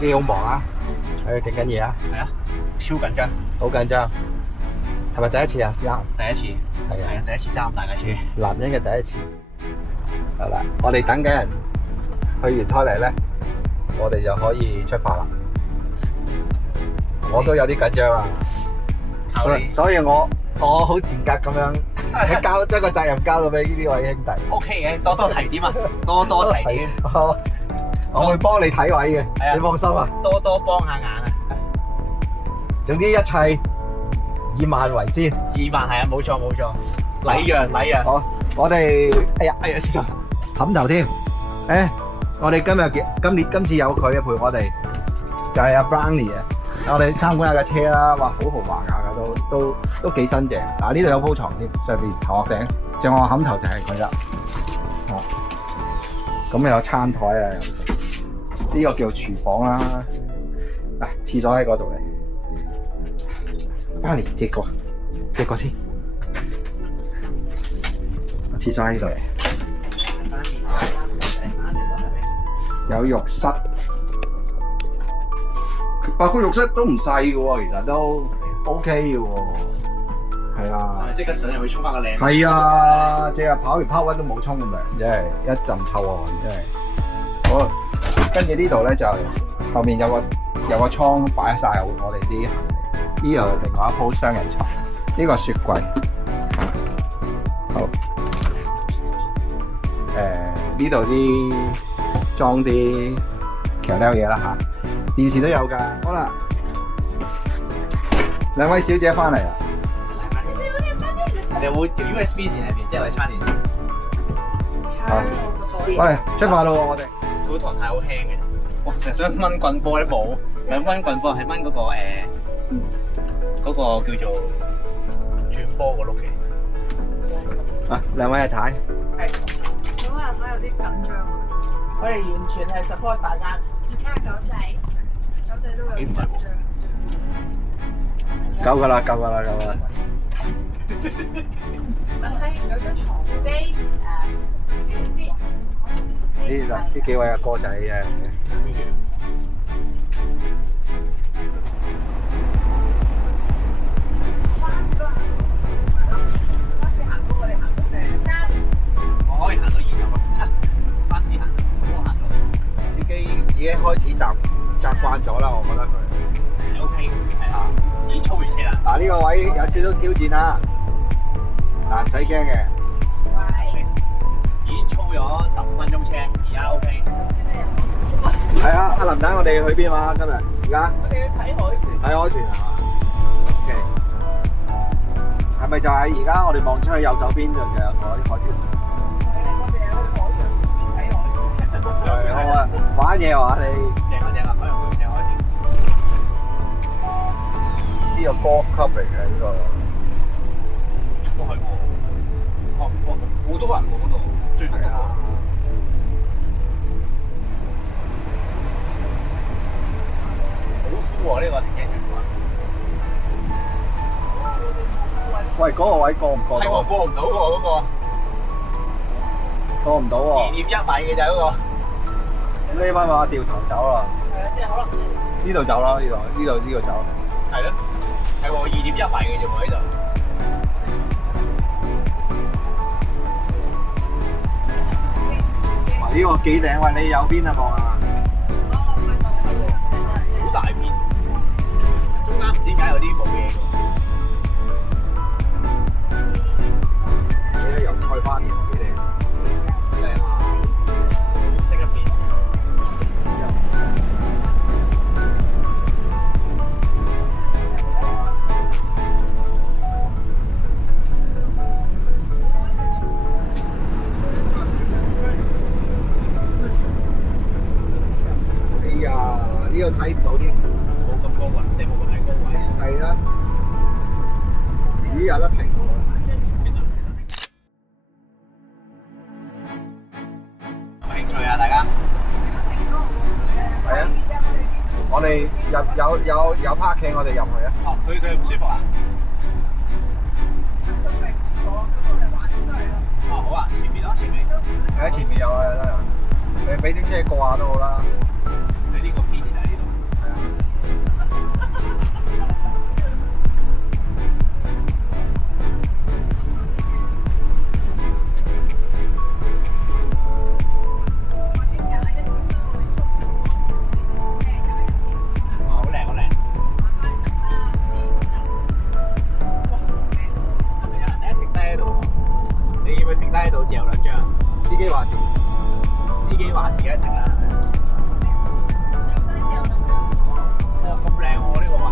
機好忙啊，喺度整緊嘢啊，係啊，超緊張，好緊張。係咪第一次啊？啱，第一次，係啊，第一次揸咁大架車，男人嘅第一次。好啦，我哋等緊人去完胎嚟咧，我哋就可以出發啦。我都有啲緊張啊，所以我好賤格咁樣將個責任交到俾呢啲位兄弟。OK 嘅，多多提點啊，多多提點。我會幫你睇位嘅，你放心啊。多多幫下眼啊。總之一切以萬為先。以萬係啊，冇錯冇錯。禮讓。好，我哋哎呀，師叔冚頭添。我哋今次有佢陪我哋，就係阿 Brownie 啊。我哋參觀下架車啦，哇，好豪華㗎，都幾新淨。嗱，呢度有鋪床添，上邊頭殼頂，正我冚頭就係佢啦。哦，咁有餐台啊，有食。呢個叫廚房啦。嗱，廁所喺嗰度嚟。Brownie 借個先。廁所喺呢度嚟。有浴室。個浴室都唔細嘅喎，其實都 OK 嘅喎，係啊。即刻上入去沖翻個靚。係啊，即係跑完泡溫都冇沖咁涼，真係一陣臭汗，真係。好，跟住呢度咧就後面有個倉擺晒我哋啲行李，呢度另外一鋪雙人床，呢個雪櫃。好。呢度啲裝啲橋溜嘢啦嚇。電視都有㗎，好啦，兩位小姐翻嚟啦。你有冇條 USB 線喺邊？即係嚟插電視。喂，出發咯喎，我哋。嗰台太好輕嘅，哇！成日想掹棍波咧冇，唔係掹棍波，係掹嗰個叫做轉波個碌嘅。啊，兩位阿太。係。兩位阿太有啲緊張。我哋完全係 support 大家。睇下狗仔。狗仔都有啲緊張。夠㗎啦。阿西有張床 stay 呢幾位阿哥仔嘅。我可以行到20啊，巴士行到，我行到。司機已經開始習慣咗啦，我覺得佢。OK， 係啊，已經操完車啦。嗱，呢個位有少少挑戰啦，嗱，唔使驚嘅。已經操咗15分鐘車，而家 OK。係啊，阿林仔，我哋去邊啊？今日而家？我哋去睇海豚。睇海豚係嘛 ？OK。係咪就係而家我哋望出去右手邊就有海豚？我哋有去海洋公園睇海豚。好啊，玩嘢話你。正啊，海洋公園正海豚。呢個高級嚟嘅呢個。都係喎。好多人喎嗰度，最多嗰個。好酷喎呢個田徑場館。喂，嗰個位過唔過到？係喎，過唔到喎嗰個。過唔到喎。2.1米嘅就嗰個。呢班話掉頭走啦。係啊，即係可能呢度走啦，呢度走。係咯。係喎，2.1米嘅啫喎呢度。呢個幾靚喎，你右邊啊望啊？好大片，中間唔知點解有啲冇嘢㗎。你油菜花田幾靚？靚啊！紅色一片。呢個睇唔到添，冇咁高位，即係冇咁大高位。係啦，咦有得停喎！有冇興趣啊？大家？係啊，我哋有 parking， 我哋入去啊。哦，佢唔舒服啊？哦，好啊，前面咯，前面。喺前面有啊，得啊。你俾啲車過下都好啦。你呢個邊就喺呢度。好似有兩張，司機話事。司機話事一定啦。哇，咁靚喎呢個位！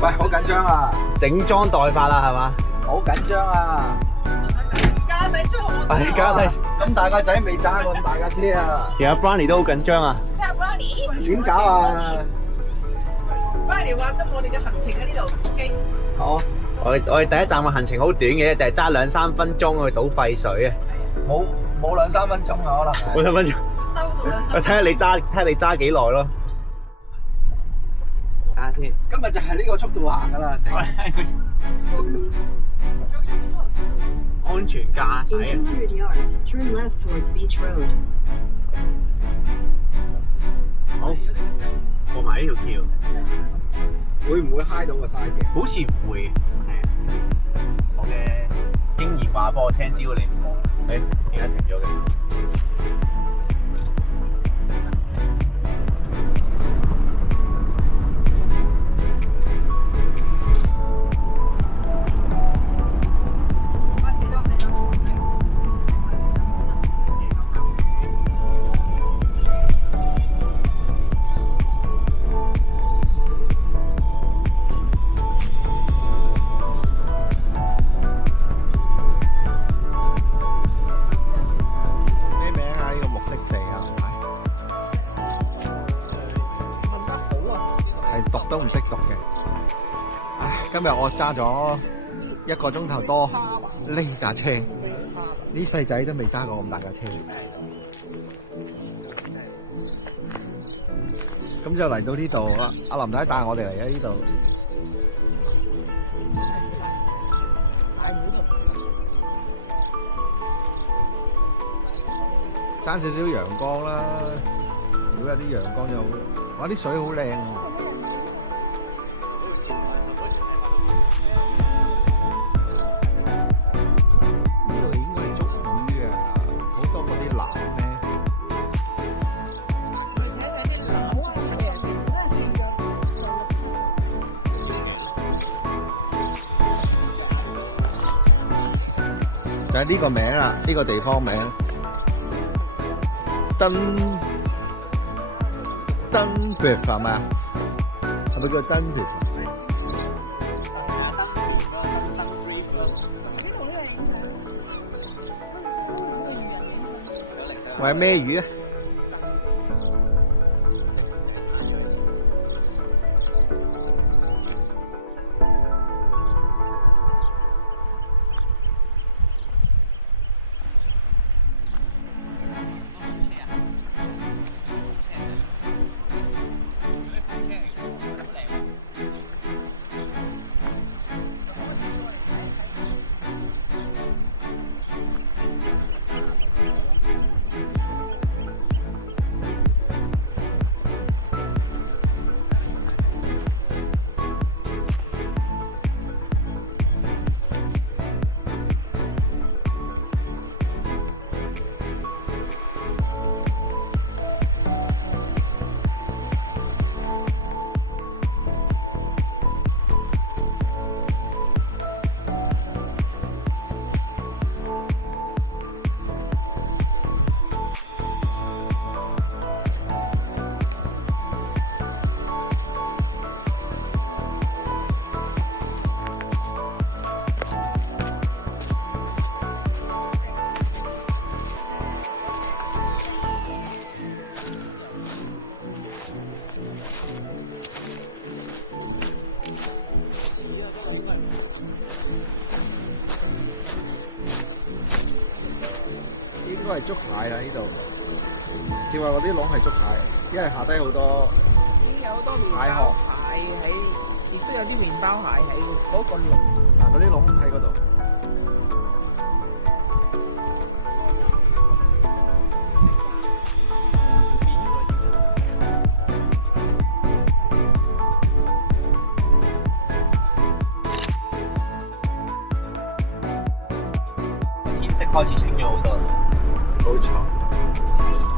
喂，好緊張啊！整裝待發啦，係嘛？好緊張啊！家底租我。係家底。咁大個仔未揸過咁大架車啊！而家 Brownie 都好緊張啊！睇下 Brownie。點搞啊？ Brownie 話咁我哋嘅行程喺呢度經。好，我哋第一站嘅行程好短嘅，就係揸2-3分鐘去倒廢水啊！冇2-3分鐘啊，可能係。冇2分鐘。我睇下你揸幾耐咯。睇下先。今日就係呢個速度行㗎啦，成。安全駕駛。 In 200 yards, turn left towards Beach Road. 好，過埋呢條橋，會唔會揩到個晒嘅？好似唔會。係啊，我嘅經驗話俾我聽，只要你唔望，點解停咗嘅？今日我揸咗1個鐘頭多呢架車，啲細仔都未揸過咁大架車。咁就嚟到呢度啦，阿林太帶我哋嚟咗呢度。爭少少陽光啦，如果有啲陽光就好。哇！啲水好靚喎。就係呢個名啦，呢個地方名，Dunbrif 係咪啊？係咪叫 Dunbrif？喂，咩魚啊？該係竹蟹啦呢度。正話嗰啲籠係竹蟹，因為下低好多已經有好多麵包蟹喺，亦都有啲麵包蟹喺嗰個籠。嗱嗰啲籠喺嗰度。天色開始清咗好多。冇錯，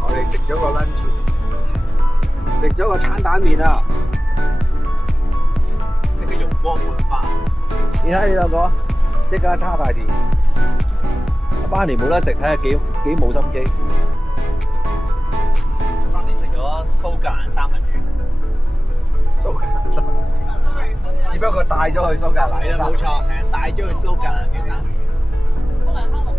我哋食咗個 lunch，食咗個餐蛋麵啦。即係容光煥發。你睇你兩個，即刻叉晒電。阿班尼冇得食，睇下幾冇心機。當年食咗蘇格蘭三文魚。蘇格蘭三文魚，只不過帶咗去蘇格蘭。係啦，冇錯，係啊，帶咗去蘇格蘭嘅三文魚。都係黑龍江。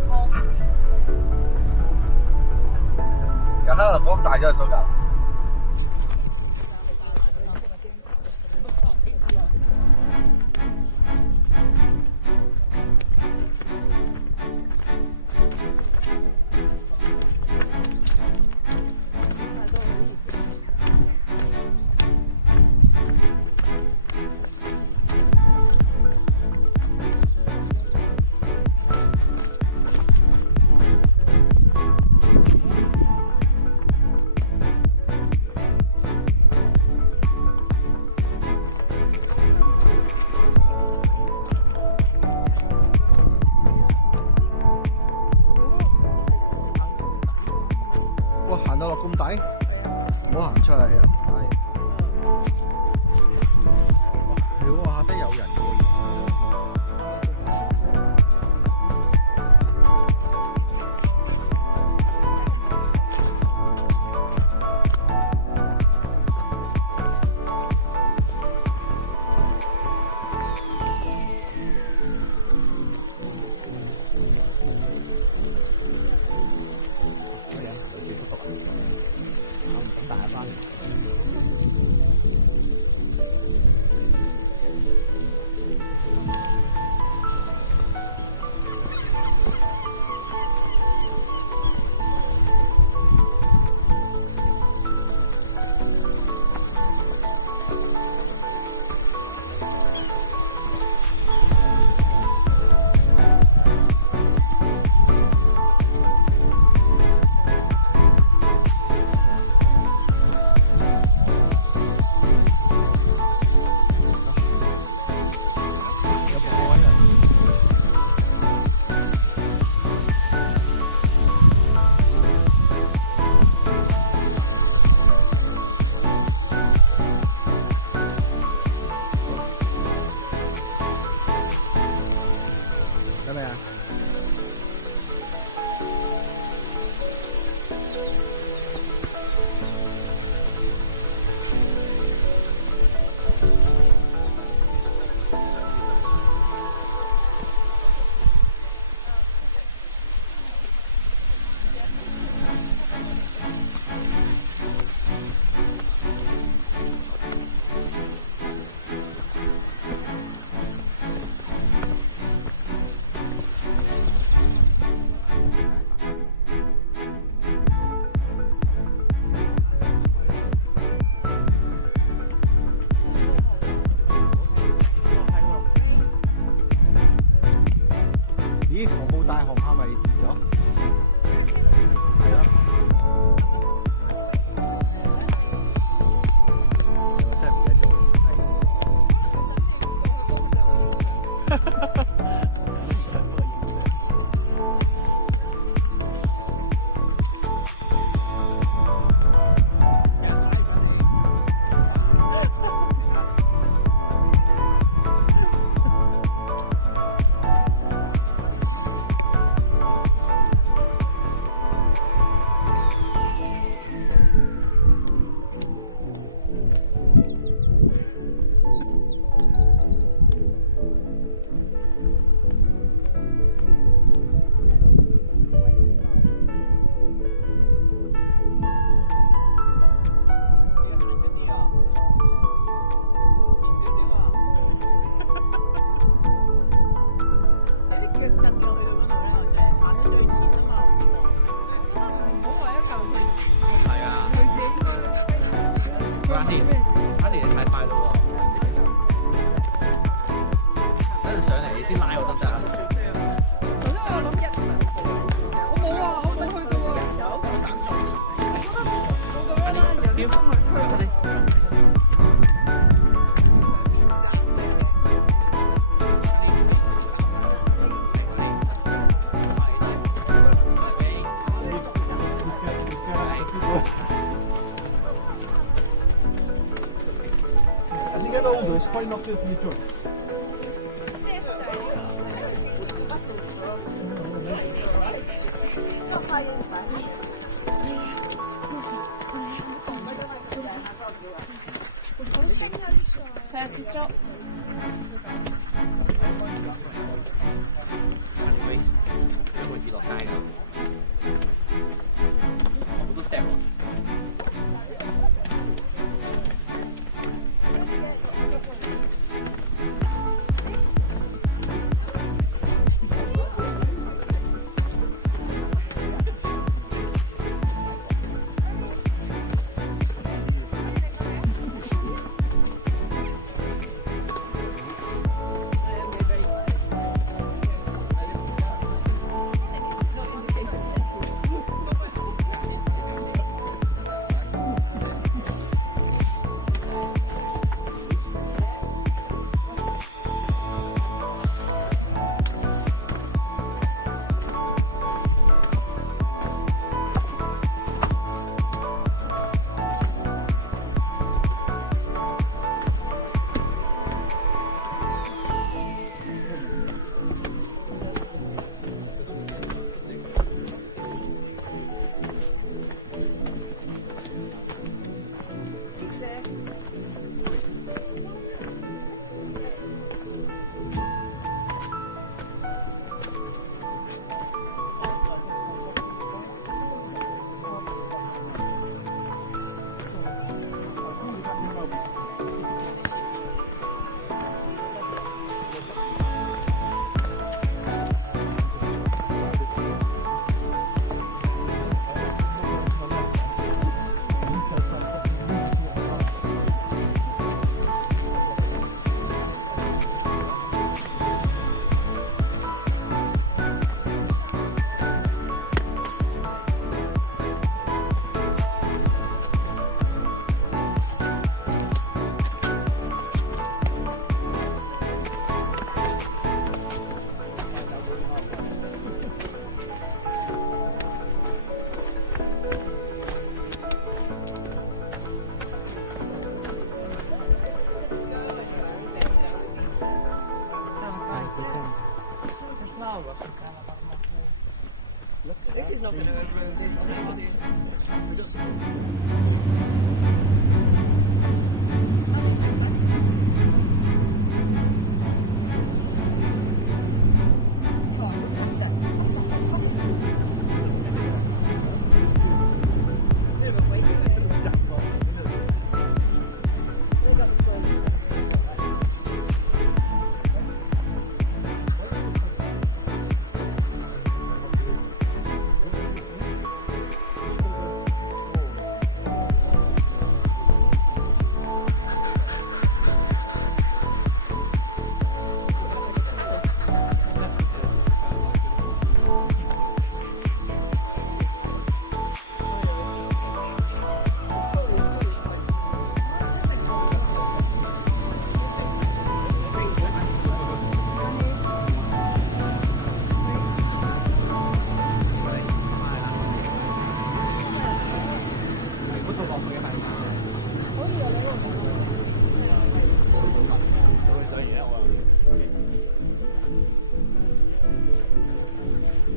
由黑龍江帶咗去蘇格蘭。哇！行到落咁底，唔好行出嚟啊！係喎，下低有人喎。我唔敢帶翻嚟。反田你太快咯喎！等陣上嚟你先拉我得唔得啊？頭先我諗一兩步，我冇啊，我冇去到啊。有咁膽做，我覺得冇咁樣啦，有啲心去推我哋。As you get older, it's quite not good for your joints. Pass it up. 會跌落街㗎，好多 step 喎。This is not going to erode it too soon.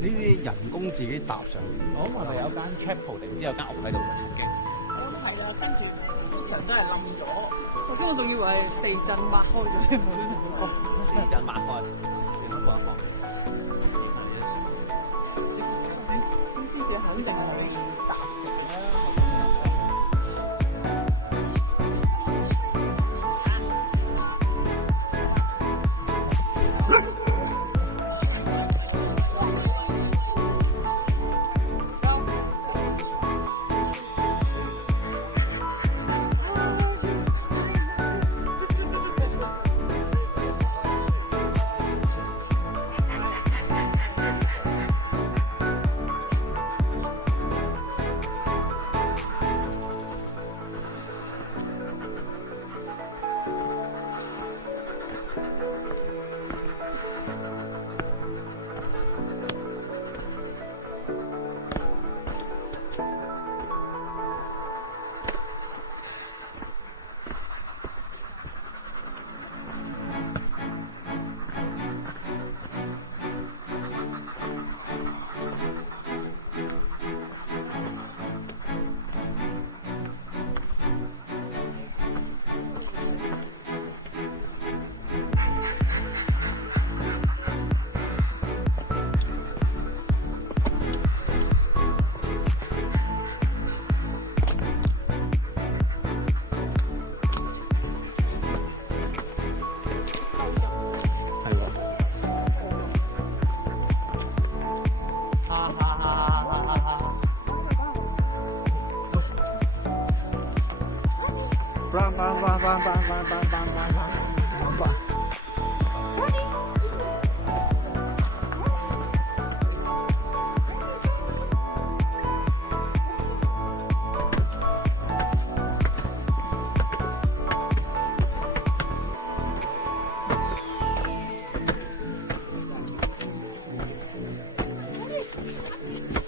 呢啲人工自己搭上去。我諗係咪有間 chapel 定唔知有間屋喺度嘅曾經？我諗係啊，跟住通常都係冧咗。頭先我仲以為係地震擘開咗添，我都同佢講。地震擘開，你都放一放。呢啲肯定係搭嘅啦。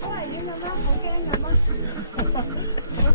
好危險咁啦，好驚咁啦！